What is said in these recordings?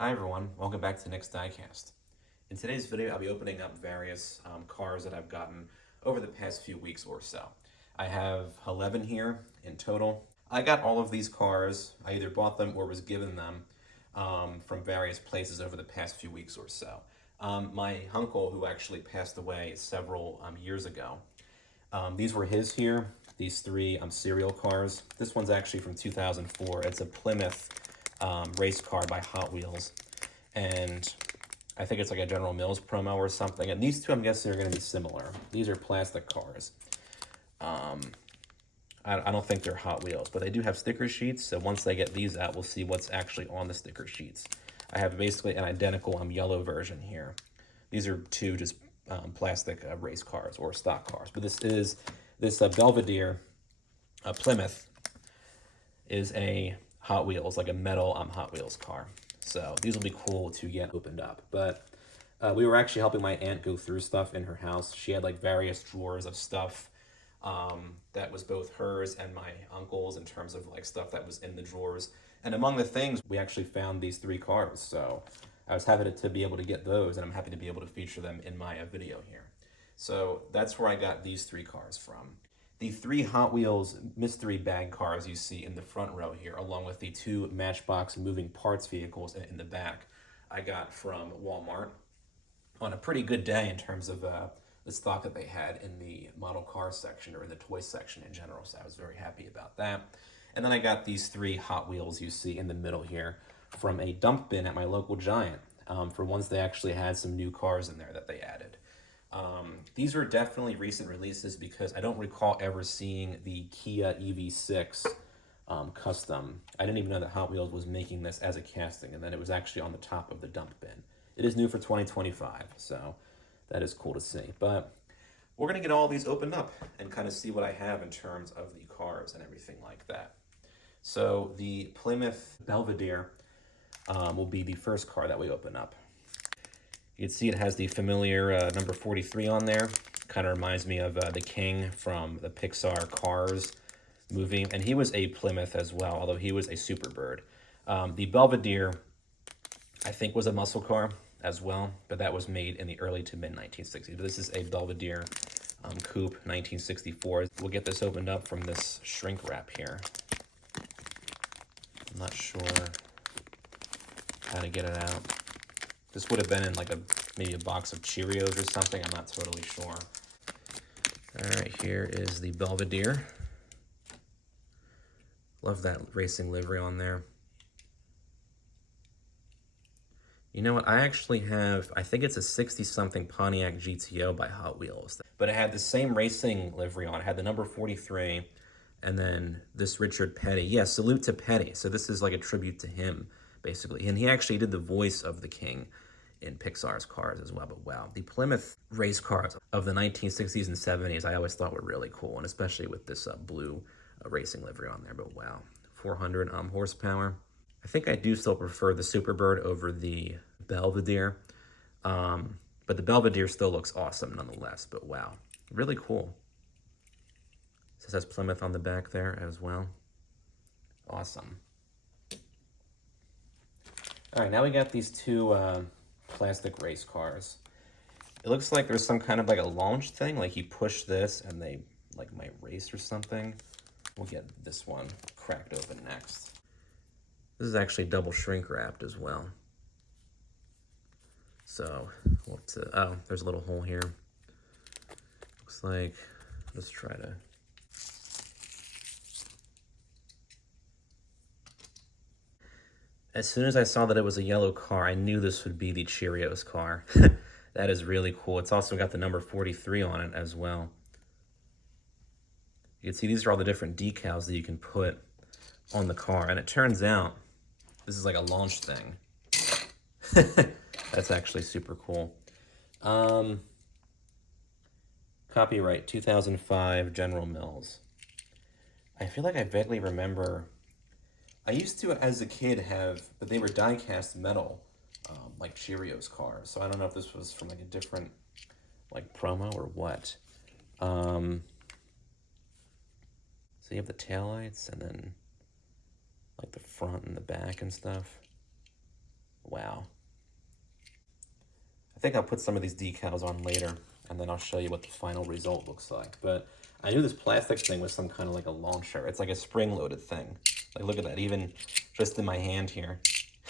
Hi everyone, welcome back to the next Diecast. In today's video, I'll be opening up various cars that I've gotten over the past few weeks or so. I have 11 here in total. I got all of these cars, I either bought them or was given them from various places over the past few weeks or so. My uncle, who actually passed away several years ago, these were his here, these three serial cars. This one's actually from 2004. It's a Plymouth race car by Hot Wheels. And I think it's like a General Mills promo or something. And these two, I'm guessing, are going to be similar. These are plastic cars. I don't think they're Hot Wheels, but they do have sticker sheets. So once they get these out, we'll see what's actually on the sticker sheets. I have basically an identical yellow version here. These are two just plastic race cars or stock cars. But this Belvadier Plymouth is a Hot Wheels, like a metal Hot Wheels car. So these will be cool to get opened up. But we were actually helping my aunt go through stuff in her house. She had like various drawers of stuff that was both hers and my uncle's in terms of like stuff that was in the drawers. And among the things, we actually found these three cars. So I was happy to be able to get those, and I'm happy to be able to feature them in my video here. So that's where I got these three cars from. The three Hot Wheels mystery bag cars you see in the front row here, along with the two Matchbox moving parts vehicles in the back, I got from Walmart on a pretty good day in terms of the stock that they had in the model car section or in the toy section in general, so I was very happy about that. And then I got these three Hot Wheels you see in the middle here from a dump bin at my local Giant for once they actually had some new cars in there that they added. These are definitely recent releases because I don't recall ever seeing the Kia EV6 custom. I didn't even know that Hot Wheels was making this as a casting, and then it was actually on the top of the dump bin. It is new for 2025, so that is cool to see. But we're going to get all these opened up and kind of see what I have in terms of the cars and everything like that. So the Plymouth Belvadier will be the first car that we open up. You can see it has the familiar number 43 on there. Kind of reminds me of the King from the Pixar Cars movie. And he was a Plymouth as well, although he was a Superbird. The Belvedere, I think, was a muscle car as well, but that was made in the early to mid-1960s. But this is a Belvedere Coupe 1964. We'll get this opened up from this shrink wrap here. I'm not sure how to get it out. This would have been in like maybe a box of Cheerios or something. I'm not totally sure. All right, here is the Belvedere. Love that racing livery on there. You know what? I actually have, I think it's a 60-something Pontiac GTO by Hot Wheels. But it had the same racing livery on. It had the number 43 and then this Richard Petty. Yeah, salute to Petty. So this is like a tribute to him, basically. And he actually did the voice of the King in Pixar's Cars as well. But wow, the Plymouth race cars of the 1960s and 70s I always thought were really cool, and especially with this blue racing livery on there. But wow, 400 horsepower. I think I do still prefer the Superbird over the Belvedere, but the Belvedere still looks awesome nonetheless. But wow, really cool. This has Plymouth on the back there as well. Awesome. All right, now we got these two plastic race cars. It looks like there's some kind of like a launch thing, like you push this and they like might race or something. We'll get this one cracked open next. This is actually double shrink wrapped as well. So we'll have to, oh, there's a little hole here. Looks like, let's try to. As soon as I saw that it was a yellow car, I knew this would be the Cheerios car. That is really cool. It's also got the number 43 on it as well. You can see these are all the different decals that you can put on the car. And it turns out this is like a launch thing. That's actually super cool. Copyright 2005 General Mills. I feel like I vaguely remember. I used to, as a kid, have, but they were die-cast metal, like Cheerios cars. So I don't know if this was from like a different, like promo or what. So you have the taillights and then like the front and the back and stuff. Wow. I think I'll put some of these decals on later, and then I'll show you what the final result looks like. But I knew this plastic thing was some kind of like a launcher. It's like a spring-loaded thing. Like, look at that, even just in my hand here.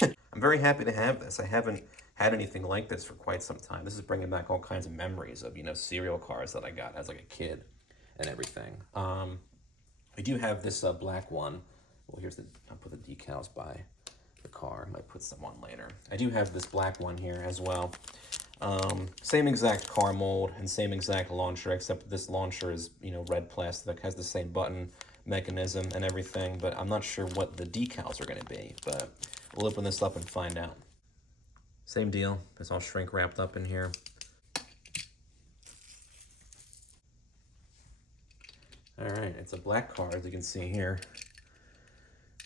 I'm very happy to have this. I haven't had anything like this for quite some time. This is bringing back all kinds of memories of, you know, serial cars that I got as like a kid and everything. We do have this black one. Well, here's the, I'll put the decals by the car. I might put some on later. I do have this black one here as well. Same exact car mold and same exact launcher, except this launcher is, you know, red plastic, has the same button mechanism and everything, but I'm not sure what the decals are going to be, but we'll open this up and find out. Same deal. It's all shrink wrapped up in here. All right, it's a black car, as you can see here.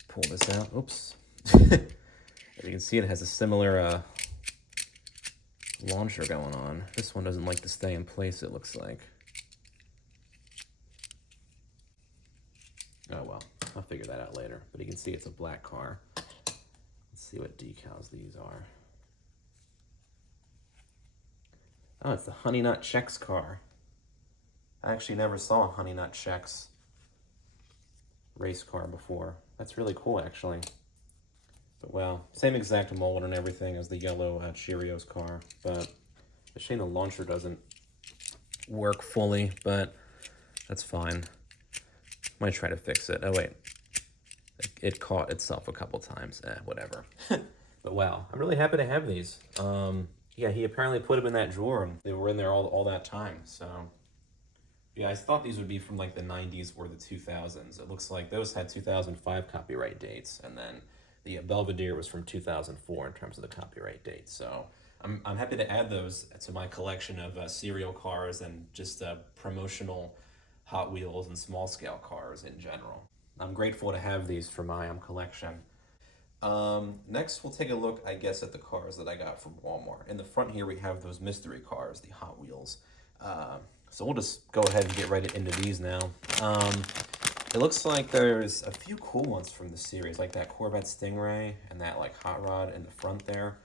Pull this out. Oops. As you can see, it has a similar launcher going on. This one doesn't like to stay in place, it looks like. Oh well, I'll figure that out later. But you can see it's a black car. Let's see what decals these are. Oh, it's the Honey Nut Chex car. I actually never saw a Honey Nut Chex race car before. That's really cool, actually. But well, same exact mold and everything as the yellow Cheerios car. But it's a shame the launcher doesn't work fully, but that's fine. Might try to fix it. Oh wait, it caught itself a couple times. Whatever. But wow, I'm really happy to have these. Yeah, he apparently put them in that drawer, and they were in there all that time. So yeah, I thought these would be from like the 90s or the 2000s. It looks like those had 2005 copyright dates, and then the Belvadier was from 2004 in terms of the copyright date. So I'm happy to add those to my collection of serial cars and just promotional Hot Wheels and small scale cars in general. I'm grateful to have these for my collection. Next, we'll take a look, I guess, at the cars that I got from Walmart. In the front here, we have those mystery cars, the Hot Wheels. So we'll just go ahead and get right into these now. It looks like there's a few cool ones from the series, like that Corvette Stingray and that like hot rod in the front there.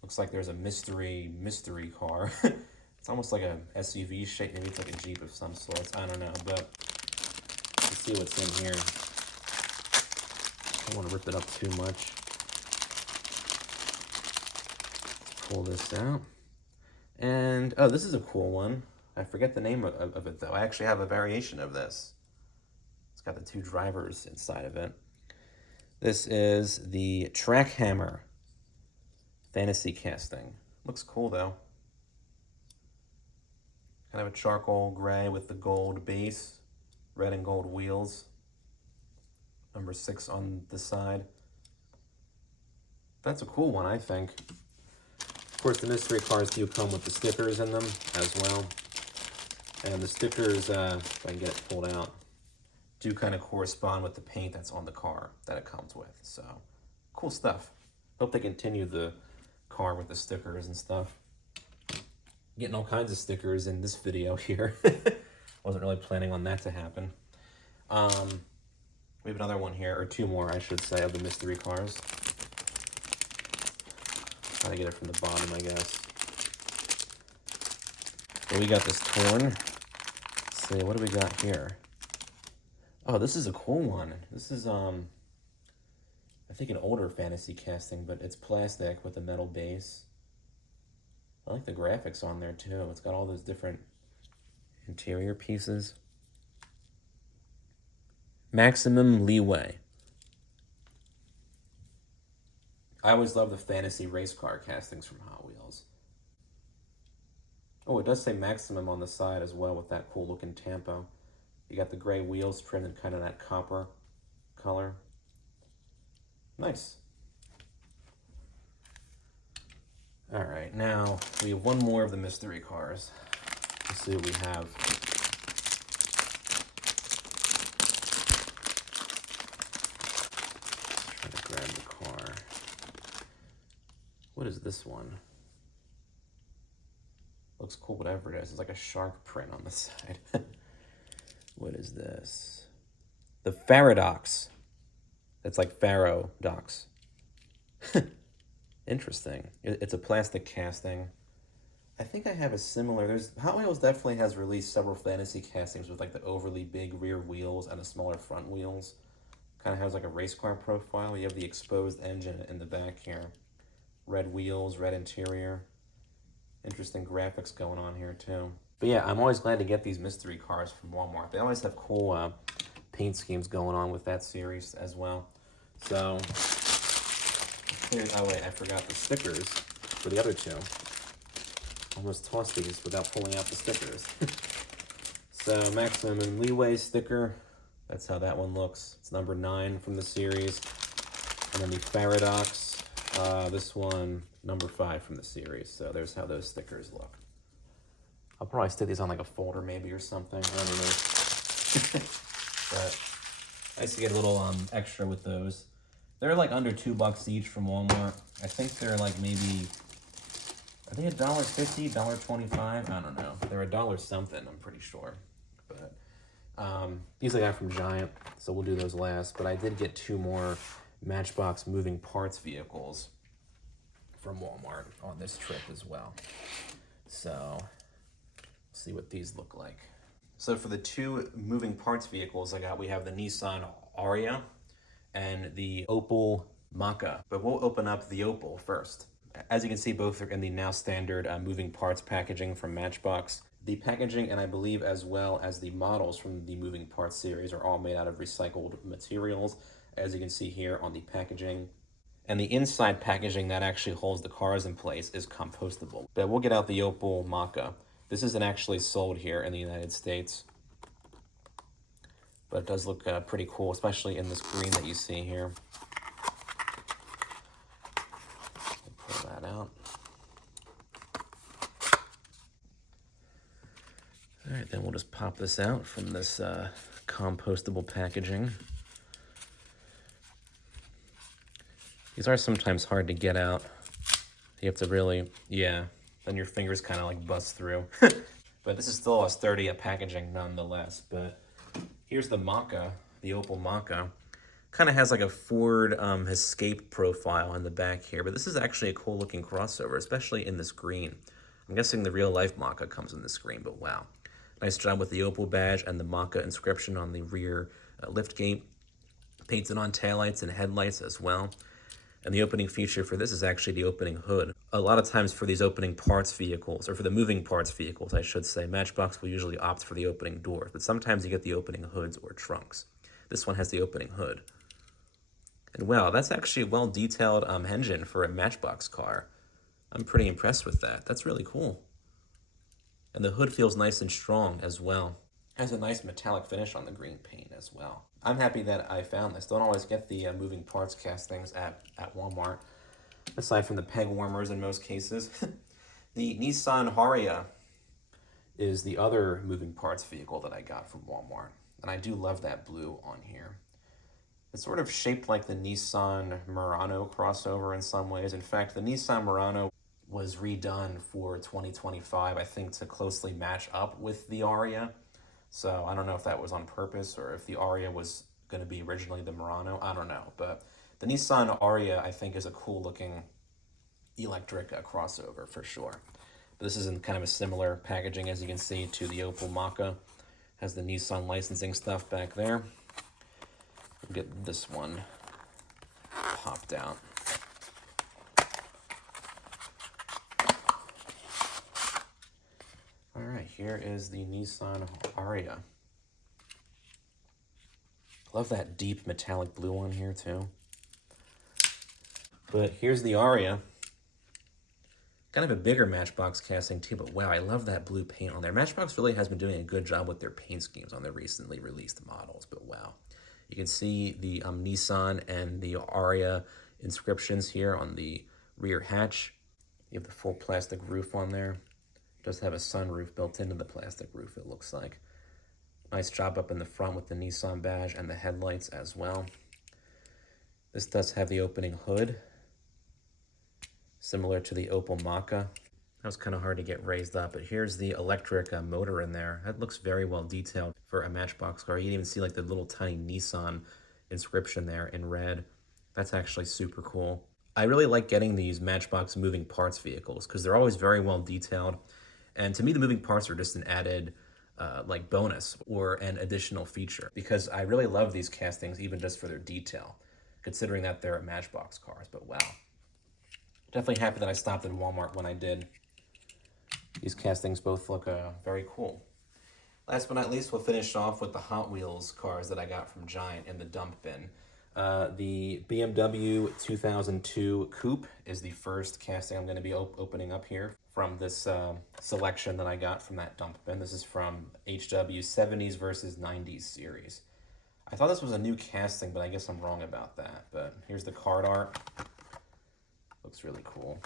Looks like there's a mystery car. It's almost like a SUV shape. Maybe it's like a Jeep of some sorts. I don't know, but let's see what's in here. I don't want to rip it up too much. Pull this out. And, oh, this is a cool one. I forget the name of it, though. I actually have a variation of this. It's got the two drivers inside of it. This is the Track Hammer Fantasy Casting. Looks cool, though. Kind of a charcoal gray with the gold base, red and gold wheels. Number 6 on the side. That's a cool one, I think. Of course, the mystery cars do come with the stickers in them as well. And the stickers, if I can get it pulled out, do kind of correspond with the paint that's on the car that it comes with. So, cool stuff. Hope they continue the car with the stickers and stuff. Getting all kinds of stickers in this video here. Wasn't really planning on that to happen. We have another one here, or two more, I should say, of the mystery cars. Try to get it from the bottom, I guess. So we got this torn. Let's see, what do we got here? Oh, this is a cool one. This is, I think an older fantasy casting, but it's plastic with a metal base. I like the graphics on there, too. It's got all those different interior pieces. Maximum Leeway. I always love the fantasy race car castings from Hot Wheels. Oh, it does say Maximum on the side as well with that cool looking tampo. You got the gray wheels trimmed in kind of that copper color. Nice. All right, now we have one more of the mystery cars. Let's see what we have. Trying to grab the car. What is this one? Looks cool, whatever it is. It's like a shark print on the side. What is this? The Faradox. It's like Pharaoh Docs. Interesting. It's a plastic casting. I think I have a similar. There's Hot Wheels definitely has released several fantasy castings with like the overly big rear wheels and the smaller front wheels. Kind of has like a race car profile. You have the exposed engine in the back here. Red wheels, red interior. Interesting graphics going on here too. But yeah, I'm always glad to get these mystery cars from Walmart. They always have cool paint schemes going on with that series as well. So, oh wait, I forgot the stickers for the other two. Almost tossed these without pulling out the stickers. So, maximum leeway sticker. That's how that one looks. It's number 9 from the series. And then the Paradox. This one, number 5 from the series. So there's how those stickers look. I'll probably stick these on like a folder maybe or something. I don't know. But I used to get a little extra with those. They're like under $2 each from Walmart. I think they're like maybe, I think $1.50, $1.25. I don't know. They're $1 something, I'm pretty sure. But these I got from Giant, so we'll do those last. But I did get 2 more Matchbox moving parts vehicles from Walmart on this trip as well. So, see what these look like. So for the 2 moving parts vehicles we have the Nissan Arya and the Opal Maka. But we'll open up the Opal first. As you can see, both are in the now standard moving parts packaging from Matchbox. The packaging, and I believe as well as the models from the moving parts series, are all made out of recycled materials, as you can see here on the packaging. And the inside packaging that actually holds the cars in place is compostable. But we'll get out the Opal Maka. This isn't actually sold here in the United States, but it does look pretty cool, especially in this green that you see here. Pull that out. All right, then we'll just pop this out from this compostable packaging. These are sometimes hard to get out. You have to really, yeah, then your fingers kind of like bust through. But this is still a sturdy packaging nonetheless. But here's the Maka, the Opal Maka. Kind of has like a Ford Escape profile in the back here. But this is actually a cool looking crossover, especially in this green. I'm guessing the real life Maka comes in this green, but wow. Nice job with the Opal badge and the Maka inscription on the rear lift gate. Painted on taillights and headlights as well. And the opening feature for this is actually the opening hood. A lot of times for these opening parts vehicles, or for the moving parts vehicles, I should say, Matchbox will usually opt for the opening doors, but sometimes you get the opening hoods or trunks. This one has the opening hood. And wow, that's actually a well-detailed engine for a Matchbox car. I'm pretty impressed with that. That's really cool. And the hood feels nice and strong as well. Has a nice metallic finish on the green paint as well. I'm happy that I found this. Don't always get the moving parts castings at Walmart, aside from the peg warmers in most cases. The Nissan Arya is the other moving parts vehicle that I got from Walmart. And I do love that blue on here. It's sort of shaped like the Nissan Murano crossover in some ways. In fact, the Nissan Murano was redone for 2025, I think, to closely match up with the Arya. So I don't know if that was on purpose or if the Arya was going to be originally the Murano. I don't know. But the Nissan Arya, I think, is a cool looking electric crossover for sure. But this is in kind of a similar packaging, as you can see, to the Opal Maka. Has the Nissan licensing stuff back there. We'll get this one popped out. All right, here is the Nissan Arya. Love that deep metallic blue on here too. But here's the Arya. Kind of a bigger Matchbox casting too, but wow, I love that blue paint on there. Matchbox really has been doing a good job with their paint schemes on their recently released models, but wow. You can see the Nissan and the Arya inscriptions here on the rear hatch. You have the full plastic roof on there. It does have a sunroof built into the plastic roof, it looks like. Nice job up in the front with the Nissan badge and the headlights as well. This does have the opening hood, similar to the Opal Maka. That was kind of hard to get raised up, but here's the electric motor in there. That looks very well detailed for a Matchbox car. You can even see like the little tiny Nissan inscription there in red. That's actually super cool. I really like getting these Matchbox moving parts vehicles because they're always very well detailed. And to me, the moving parts are just an added like bonus or an additional feature because I really love these castings even just for their detail, considering that they're Matchbox cars. But wow, definitely happy that I stopped in Walmart when I did. These castings both look very cool. Last but not least, we'll finish off with the Hot Wheels cars that I got from Giant in the dump bin. The BMW 2002 Coupe is the first casting I'm going to be opening up here from this selection that I got from that dump bin. This is from HW 70s versus 90s series. I thought this was a new casting, but I guess I'm wrong about that. But here's the card art. Looks really cool.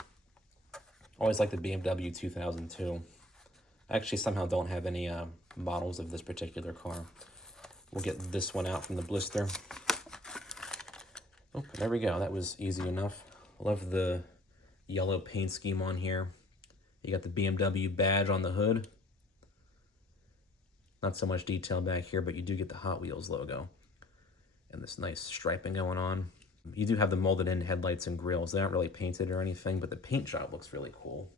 Always like the BMW 2002. I actually somehow don't have any models of this particular car. We'll get this one out from the blister. Oh, there we go. That was easy enough. Love the yellow paint scheme on here. You got the BMW badge on the hood. Not so much detail back here, but you do get the Hot Wheels logo. And this nice striping going on. You do have the molded in headlights and grills. They aren't really painted or anything, but the paint job looks really cool.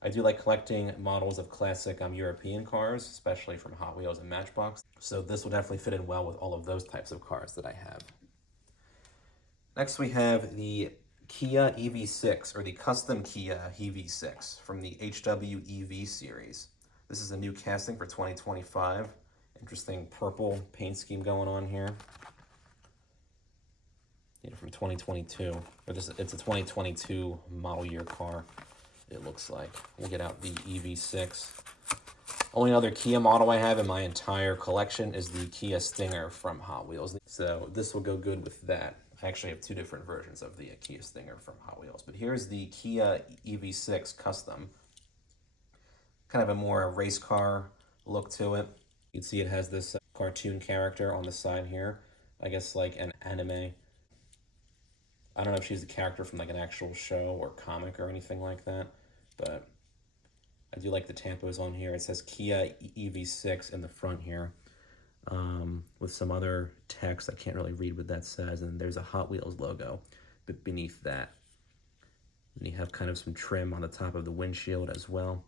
I do like collecting models of classic European cars, especially from Hot Wheels and Matchbox. So this will definitely fit in well with all of those types of cars that I have. Next we have the Kia EV6, or the custom Kia EV6 from the HW EV series. This is a new casting for 2025. Interesting purple paint scheme going on here. From 2022, or it's a 2022 model year car, it looks like. We'll get out the EV6. Only other Kia model I have in my entire collection is the Kia Stinger from Hot Wheels. So this will go good with that. I actually have two different versions of the Kia Stinger from Hot Wheels. But here's the Kia EV6 Custom. Kind of a more race car look to it. You can see it has this cartoon character on the side here. I guess like an anime. I don't know if she's a character from like an actual show or comic or anything like that, but I do like the tampos on here. It says Kia EV6 in the front here, with some other text. I can't really read what that says, and there's a Hot Wheels logo beneath that. And you have kind of some trim on the top of the windshield as well.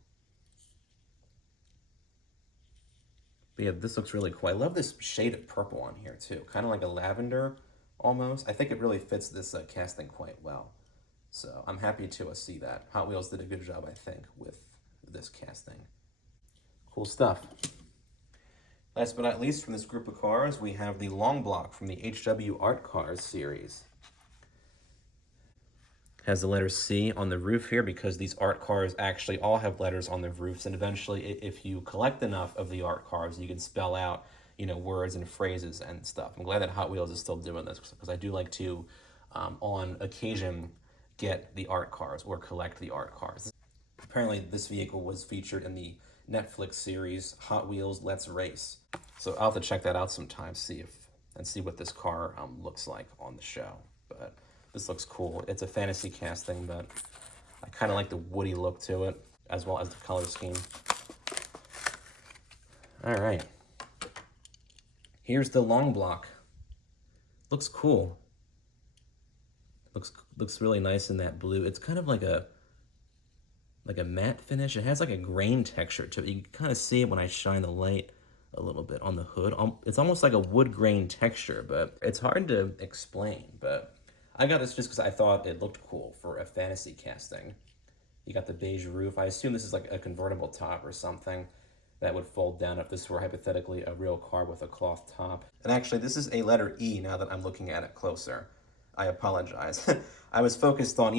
But yeah, this looks really cool. I love this shade of purple on here too, kind of like a lavender almost. I think it really fits this casting quite well. So I'm happy to see that. Hot Wheels did a good job, I think, with this casting. Cool stuff. Last but not least from this group of cars, we have the long block from the HW Art Cars series. Has the letter C on the roof here because these art cars actually all have letters on their roofs, and eventually if you collect enough of the art cars, you can spell out words and phrases and stuff. I'm glad that Hot Wheels is still doing this because I do like to, on occasion, get the art cars or collect the art cars. Apparently, this vehicle was featured in the Netflix series Hot Wheels Let's Race. So I'll have to check that out sometime, see what this car looks like on the show. But this looks cool. It's a fantasy casting, but I kind of like the woody look to it, as well as the color scheme. All right. Here's the long block. Looks cool. Looks really nice in that blue. It's kind of like a matte finish. It has like a grain texture to it. You can kind of see it when I shine the light a little bit on the hood. It's almost like a wood grain texture, but it's hard to explain. But I got this just because I thought it looked cool for a fantasy casting. You got the beige roof. I assume this is like a convertible top or something that would fold down if this were hypothetically a real car with a cloth top. And actually, this is a letter E now that I'm looking at it closer. I apologize. I was focused on,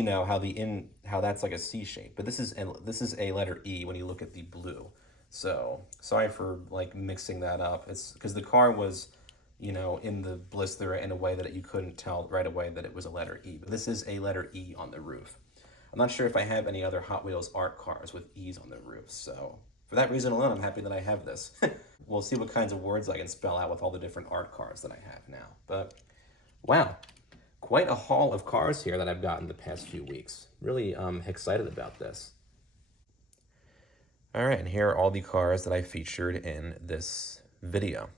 how that's like a C shape, but this is a letter E when you look at the blue. So sorry for like mixing that up. It's because the car was, in the blister in a way that you couldn't tell right away that it was a letter E. But this is a letter E on the roof. I'm not sure if I have any other Hot Wheels art cars with E's on the roof, so for that reason alone, I'm happy that I have this. We'll see what kinds of words I can spell out with all the different art cars that I have now. But wow, quite a haul of cars here that I've gotten the past few weeks. Really excited about this. All right, and here are all the cars that I featured in this video.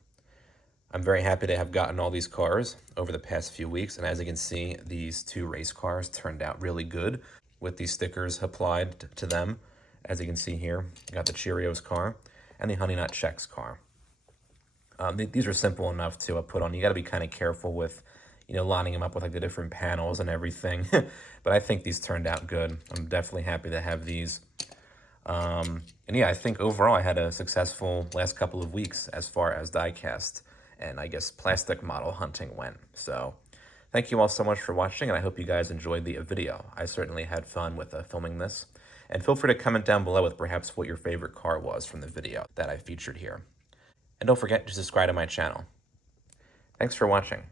I'm very happy to have gotten all these cars over the past few weeks, and as you can see, these 2 race cars turned out really good with these stickers applied to them. As you can see here, I got the Cheerios car and the Honey Nut Chex car. These are simple enough to put on. You got to be kind of careful with, lining them up with like the different panels and everything. But I think these turned out good. I'm definitely happy to have these. And yeah, I think overall I had a successful last couple of weeks as far as diecast and I guess plastic model hunting went. So thank you all so much for watching, and I hope you guys enjoyed the video. I certainly had fun with filming this. And feel free to comment down below with perhaps what your favorite car was from the video that I featured here. And don't forget to subscribe to my channel. Thanks for watching.